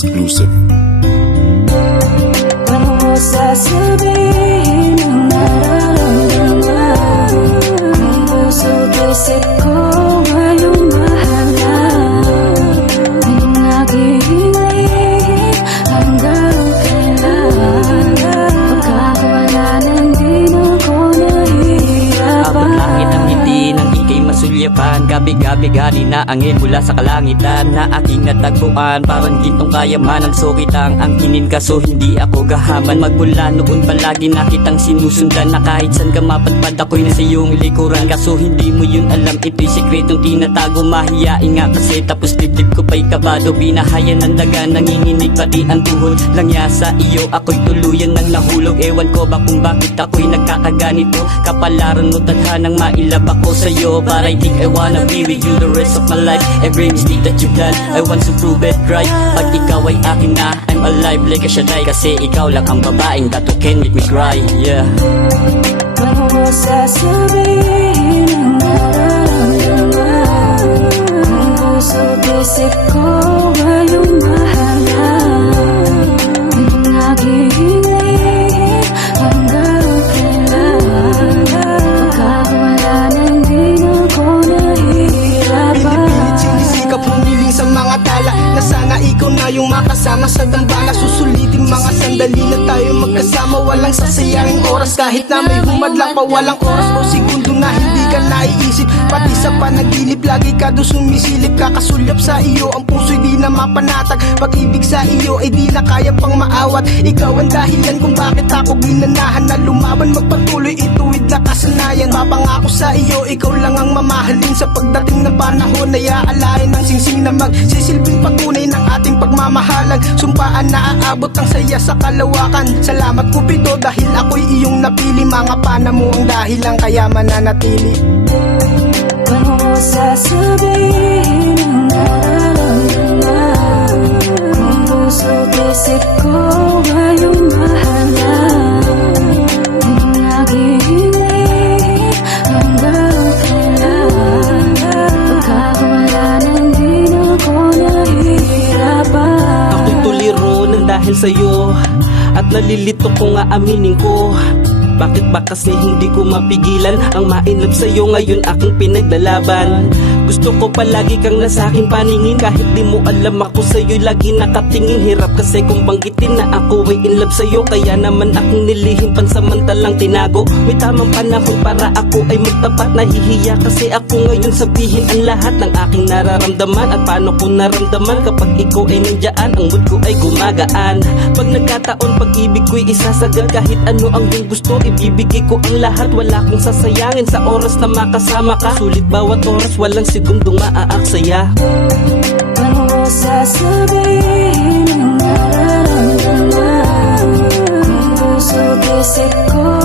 exclusive. Huwag mo sasabihin ang nararamdaman, kung puso't isip ko ay iyong mahal na. Ang naghihingay hanggang kailan, pagkakawala nang di na ako nahihirapan. Abot langit ang ngiti ng ika'y masulyapan, gabi-gabi gali na angin mula sa kalangitan na aking natagpuan. Parang gintong kayaman ang sukitang angkinin, kaso hindi ako gahaman. Magmula noon palagi na kitang sinusundan, na kahit saan ka mapadpad ako'y nasa iyong likuran. Kaso hindi mo yun alam, ito'y sikretong tinatago. Mahiyain nga kasi tapos dibdib ko pa'y kabado. Binahayan ng daga, nanginginig pati ang tuhod. Langya sa iyo ako'y tuluyan ng nahulog. Ewan ko ba kung bakit ako'y nagkakaganito. Kapalaran mo tadhanang mailab ako sa'yo, but I think I wanna be with you the rest of my life. Every mistake that you've done, I want to prove it right. Pag ikaw ay akin na, I'm alive like a Shaddai. Kasi ikaw lang ang babaeng that who can make me cry, yeah. Huwag mo sasabihin ang nararamdaman, kung puso't isip ko ay iyong mahal na. Ang naghihingay hanggang kailan, pagkakawala nang di na ako nahihirapan. Pilit sinisikap humiling sa mga tala, na sana ikaw na yung makasama sa dambana. Susulitin mga sandali na tayo magkasama, walang sasayanging oras. Kahit na may humadlang pa, walang oras o segundo na hindi ka naiisip. Pati sa panaginip, lagi ka doon sumisilip. Kakasulyap sa iyo, ang puso'y di na mapanatag. Pag-ibig sa iyo ay di na kaya pang maawat. Ikaw ang dahilan kung bakit ako ginanahan na lumaban, magpatuloy, ituwid na kasanayan. Papangako sa iyo, ikaw lang ang mamahalin. Sa pagdating ng panahon ay aalain ng singsing na magsisilbing patunay ng ating pagmamahalan. Sumpaan na aabot ang saya sa kalawakan. Salamat Cupido dahil ako'y iyong napili. Mga pana mo ang dahilan kaya mananatili. Huwag mo sasabihin ang nararamdaman, kung puso't isip ko ay iyong mahal na. Ang naghihingay hanggang kailan, pagkakawala nang di na ako nahihirapan. Ako'y tuliro ng dahil sa'yo, at nalilito ko nga aminin ko. Bakit ba kasi hindi ko mapigilan ang ma-inlove sa'yo, ngayon aking pinaglalaban. Gusto ko palagi kang nasa aking paningin, kahit di mo alam ako sa'yo'y lagi nakatingin. Hirap kasi kung banggitin na ako ay in love sa'yo, kaya naman aking nilihim pansamantalang tinago. May tamang panahon para ako ay magtapat, nahihiya kasi ako ngayon sabihin ang lahat ng aking nararamdaman. At paano ko naramdaman kapag ikaw ay nandiyan, ang mood ko ay gumagaan. Pag nagkataon pag-ibig ko'y isasagad, kahit ano ang iyong gusto ibibigay ko ang lahat. Wala kong sasayangin sa oras na makasama ka, sulit bawat oras, walang segundong maaaksaya. Huwag mo sasabihin ang nararamdaman, kung puso't isip ko